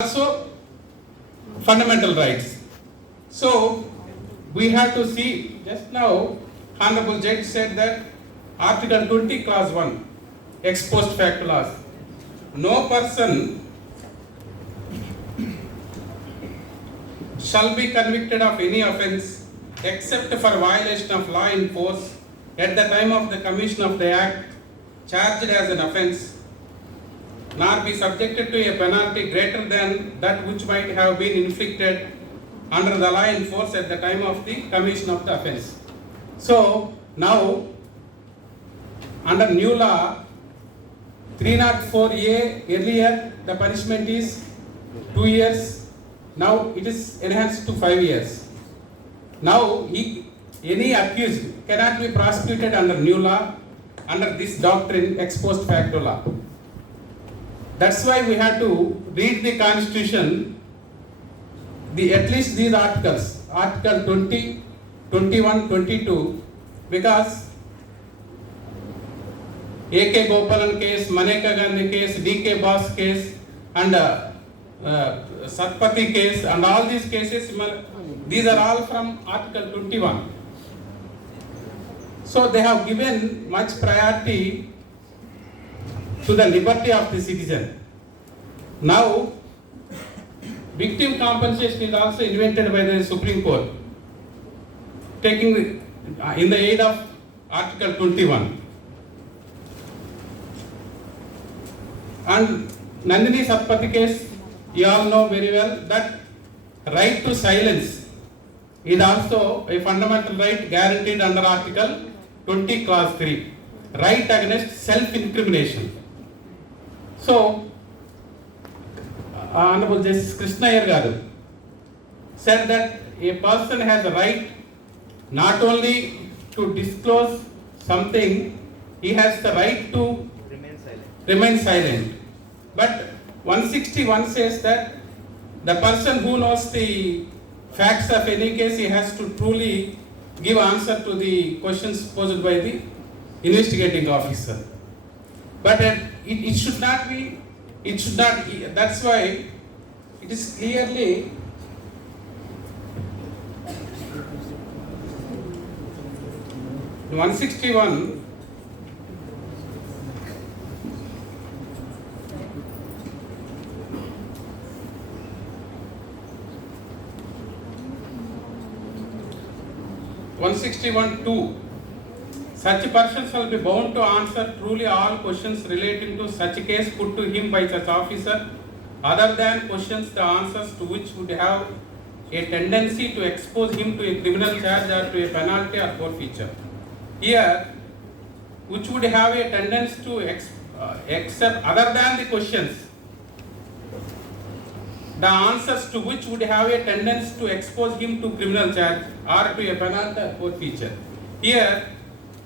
Also fundamental rights. So we have to see, just now Honorable Judge said that Article 20 Clause 1 ex post facto laws, no person shall be convicted of any offence except for violation of law in force at the time of the commission of the act charged as an offence, nor be subjected to a penalty greater than that which might have been inflicted under the law in force at the time of the commission of the offence. So now under new law 304A, earlier the punishment is 2 years, now it is enhanced to 5 years. Now any accused cannot be prosecuted under new law under this doctrine ex post facto law. That's why we have to read the constitution, at least these articles, article 20, 21, 22, because A.K. Gopalan case, Maneka Gandhi case, D.K. Bose case, and Satpathy case, and all these cases, these are all from article 21. So they have given much priority to the liberty of the citizen. Now, victim compensation is also invented by the Supreme Court, taking in the aid of Article 21. And Nandini Satpathy case, you all know very well that right to silence is also a fundamental right guaranteed under Article 20 Clause 3, right against self-incrimination. So, Honorable Justice Krishna garu said that a person has a right not only to disclose something, he has the right to remain silent. But 161 says that the person who knows the facts of any case, he has to truly give answer to the questions posed by the investigating officer. But it should not be, that's why it is clearly in 161 161(2), such person shall be bound to answer truly all questions relating to such a case put to him by such officer, other than questions the answers to which would have a tendency to expose him to a criminal charge or to a penalty or forfeiture. Here, which would have a tendency to accept other than the questions, the answers to which would have a tendency to expose him to criminal charge or to a penalty or forfeiture. Here,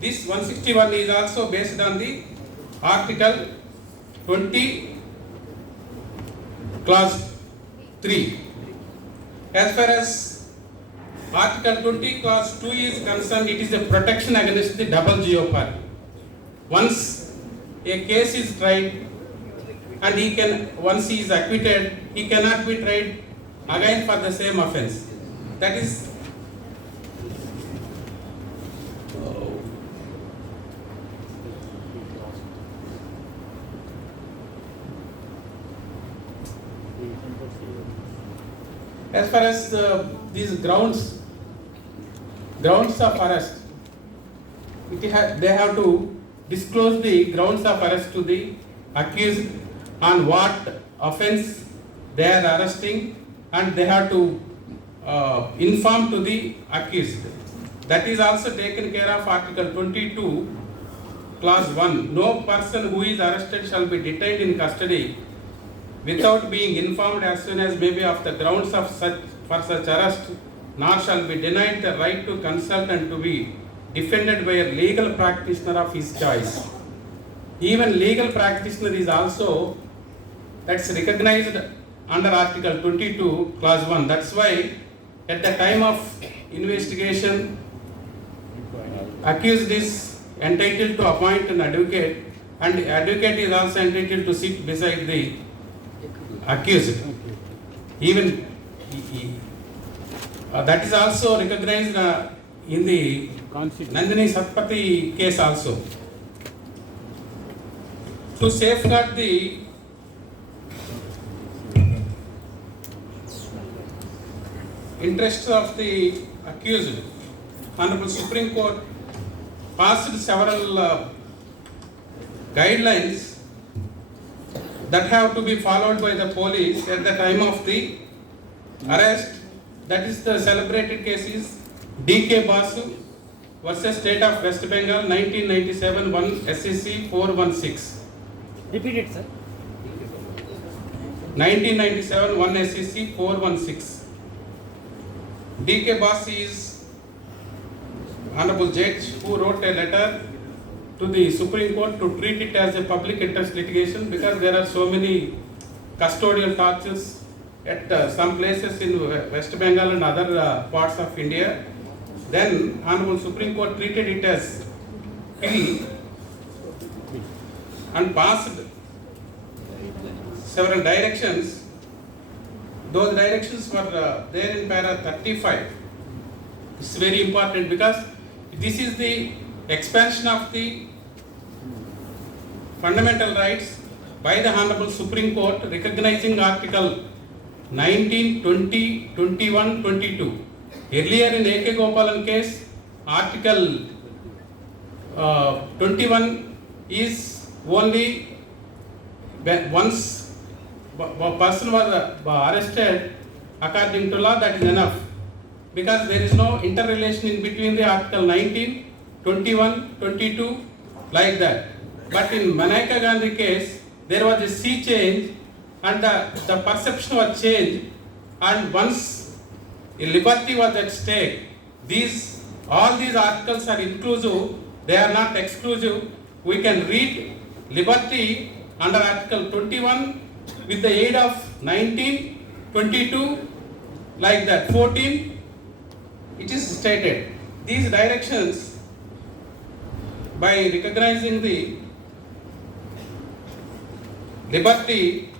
this 161 is also based on the Article 20 Clause 3. As far as Article 20 Clause 2 is concerned, it is a protection against the double jeopardy. Once a case is tried and once he is acquitted, he cannot be tried again for the same offence. That is as far as these grounds of arrest, they have to disclose the grounds of arrest to the accused on what offence they are arresting, and they have to inform to the accused. That is also taken care of Article 22 Clause 1. No person who is arrested shall be detained in custody without being informed as soon as may be of the grounds of for such arrest, nor shall be denied the right to consult and to be defended by a legal practitioner of his choice. Even legal practitioner is also, that's recognized under Article 22 Clause 1. That's why at the time of investigation, accused is entitled to appoint an advocate, and the advocate is also entitled to sit beside the accused. Even that is also recognized in the Nandini Satpathy case also. To safeguard the interests of the accused, Honorable Supreme Court passed several guidelines that have to be followed by the police at the time of the arrest. That is the celebrated cases D.K. Basu versus State of West Bengal 1997 1 SEC 416. Repeat it, sir. 1997 1 SEC 416. D.K. Basu is Honorable Judge who wrote a letter to the Supreme Court to treat it as a public interest litigation because there are so many custodial tortures at some places in West Bengal and other parts of India. Then Honorable Supreme Court treated it as plea and passed several directions. Those directions were there in para 35. It's very important because this is the expansion of the fundamental rights by the Honorable Supreme Court, recognizing Article 19, 20, 21, 22. Earlier in A.K. Gopalan case, Article 21 is only once a person was arrested according to law, that is enough, because there is no interrelation in between the Article 19, 21, 22, like that. But in Maneka Gandhi case, there was a sea change and the perception was changed, and once a liberty was at stake, all these articles are inclusive, they are not exclusive. We can read liberty under Article 21 with the aid of 19, 22, like that, 14, it is stated. These directions, by recognizing the liberty,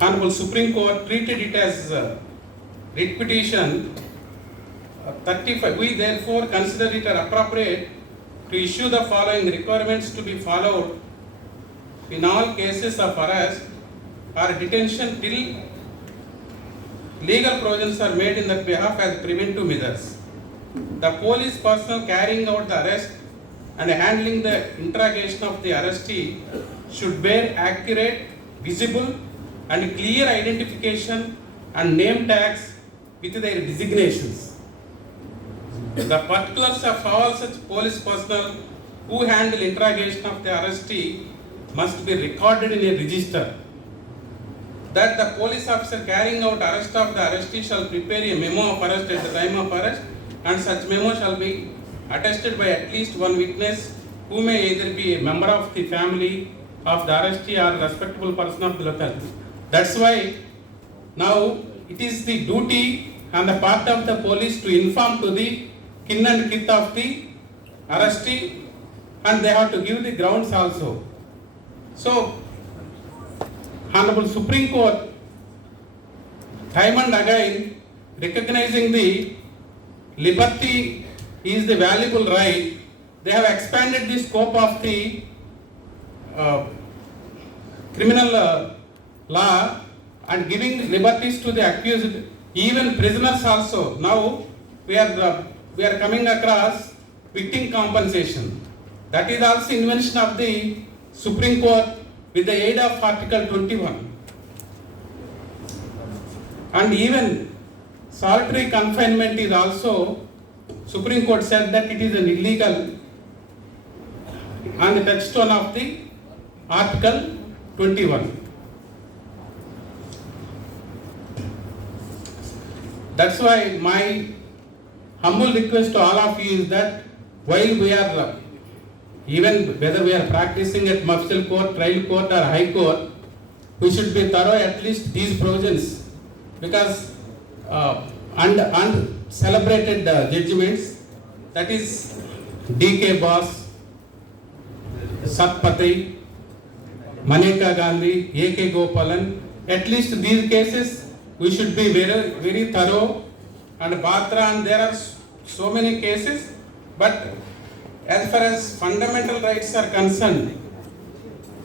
Honorable Supreme Court treated it as writ petition 35. We therefore consider it appropriate to issue the following requirements to be followed in all cases of arrest or detention till legal provisions are made in that behalf as preventive measures. The police personnel carrying out the arrest and handling the interrogation of the arrestee should bear accurate, visible and clear identification and name tags with their designations. The particulars of all such police personnel who handle interrogation of the arrestee must be recorded in a register. That the police officer carrying out arrest of the arrestee shall prepare a memo of arrest at the time of arrest, and such memo shall be attested by at least one witness who may either be a member of the family of the arrestee or a respectable person of the locality. That's why now it is the duty on the part of the police to inform to the kin and kith of the arrestee, and they have to give the grounds also. So, Honorable Supreme Court, time and again, recognizing the liberty is the valuable right, they have expanded the scope of the criminal law and giving liberties to the accused, even prisoners also. Now we are coming across victim compensation. That is also invention of the Supreme Court with the aid of Article 21. And even solitary confinement is also, Supreme Court said that it is an illegal on the touchstone of the Article 21. That's why my humble request to all of you is that while we are, even whether we are practicing at Mafsal Court, Trial Court or High Court, we should be thorough at least these provisions, because and celebrated judgments, that is D.K. Bose, Satpathy, Maneka Gandhi, A.K. Gopalan, at least these cases we should be very, very thorough. And Batra, and there are so many cases, but as far as fundamental rights are concerned,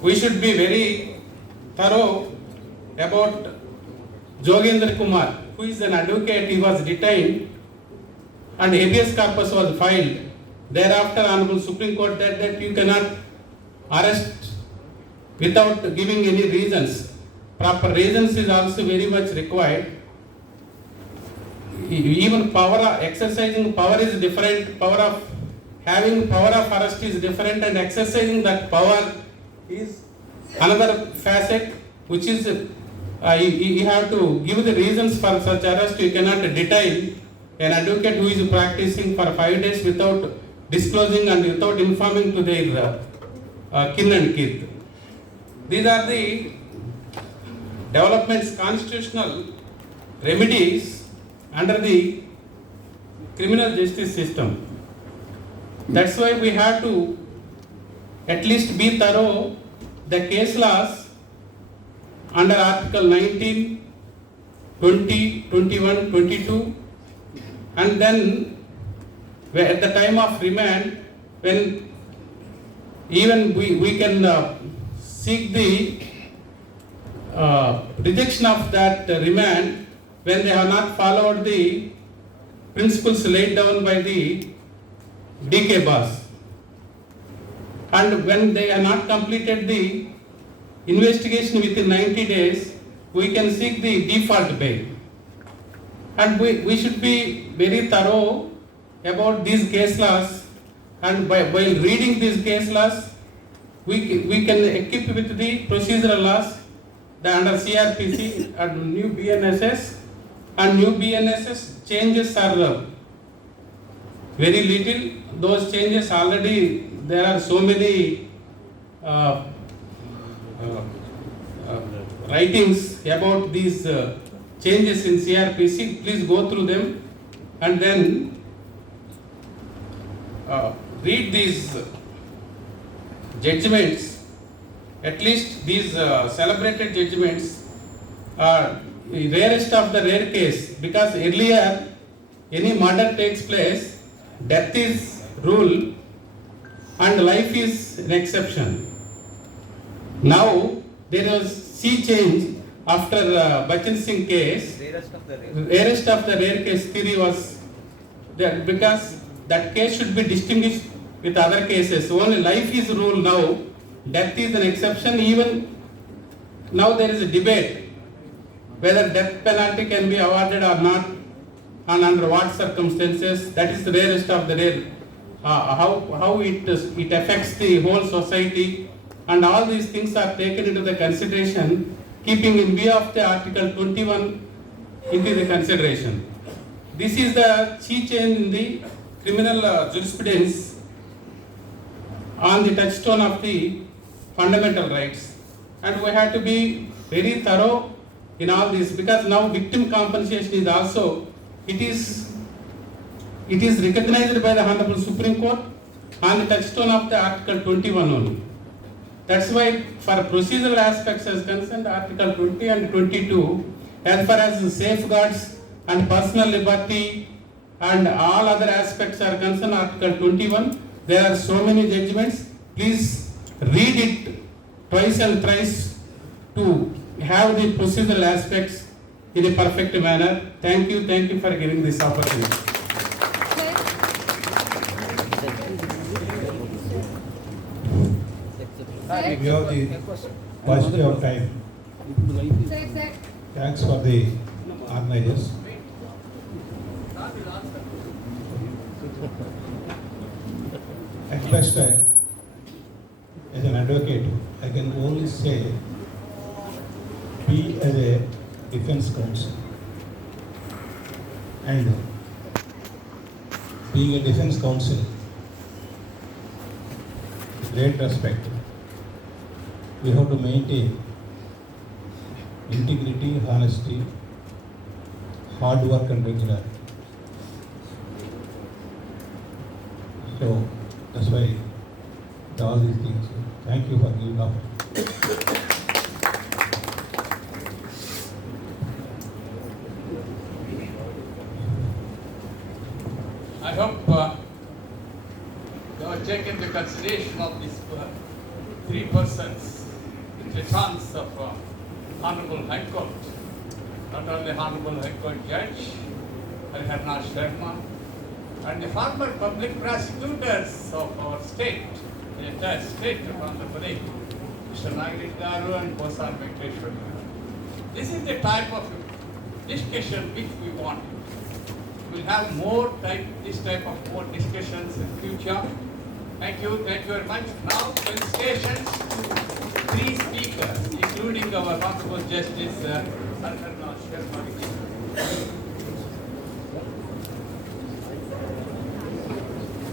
we should be very thorough about Jogendra Kumar, who is an advocate. He was detained and habeas corpus was filed. Thereafter, Honorable Supreme Court said that you cannot arrest without giving any reasons. Proper reasons is also very much required. Even power, exercising power is different, power of having power of arrest is different, and exercising that power is another facet, which is you have to give the reasons for such arrest. You cannot detain an advocate who is practicing for 5 days without disclosing and without informing to their kin and kith. These are the developments, constitutional remedies under the criminal justice system. That's why we have to at least be thorough. The case laws under Article 19, 20, 21, 22, and then at the time of remand, when even we can seek the rejection of that remand when they have not followed the principles laid down by the DK boss, and when they have not completed the investigation within 90 days, we can seek the default bail. And we should be very thorough about these case laws, and while reading these case laws, we can equip with the procedural laws, the under CRPC and new BNSS, and new BNSS changes are very little. Those changes already, there are so many writings about these changes in CRPC. Please go through them and then read these judgments. At least these celebrated judgments are rarest of the rare case, because earlier any murder takes place, death is rule and life is an exception. Now there was sea change after Bachan Singh case. Rarest of the rare case theory was there, because that case should be distinguished with other cases. Only life is rule now, death is an exception. Even now there is a debate whether death penalty can be awarded or not, and under what circumstances. That is the rarest of the rare. How it affects the whole society, and all these things are taken into the consideration, keeping in view of the Article 21 into the consideration. This is the sea change in the criminal jurisprudence on the touchstone of the fundamental rights, and we have to be very thorough in all this, because now victim compensation is also, it is recognized by the Honorable Supreme Court on the touchstone of the Article 21 only. That's why for procedural aspects as concerned, Article 20 and 22, as far as the safeguards and personal liberty and all other aspects are concerned, Article 21, there are so many judgments. Please read it twice and thrice to have the procedural aspects in a perfect manner. Thank you for giving this opportunity. We have the paucity of time. Thanks for the organizers. At best, as an advocate, I can only say, be as a defense counsel. And being a defense counsel, great respect. We have to maintain integrity, honesty, hard work and regularity. So that's why all these things. Thank you for giving up. I hope you have taken the consideration of these three persons, the titans of Honorable High Court. Not only Honorable High Court Judge, Harihar Sharma, and the former public prosecutors of our state, the entire state of Andhra Pradesh, Mr. Garu and Bosan Venkateshwar. This is the type of discussion which we want. We'll have this type of more discussions in future. Thank you very much. Now, felicitations to three speakers, including our Honorable Justice Harihar Sharma.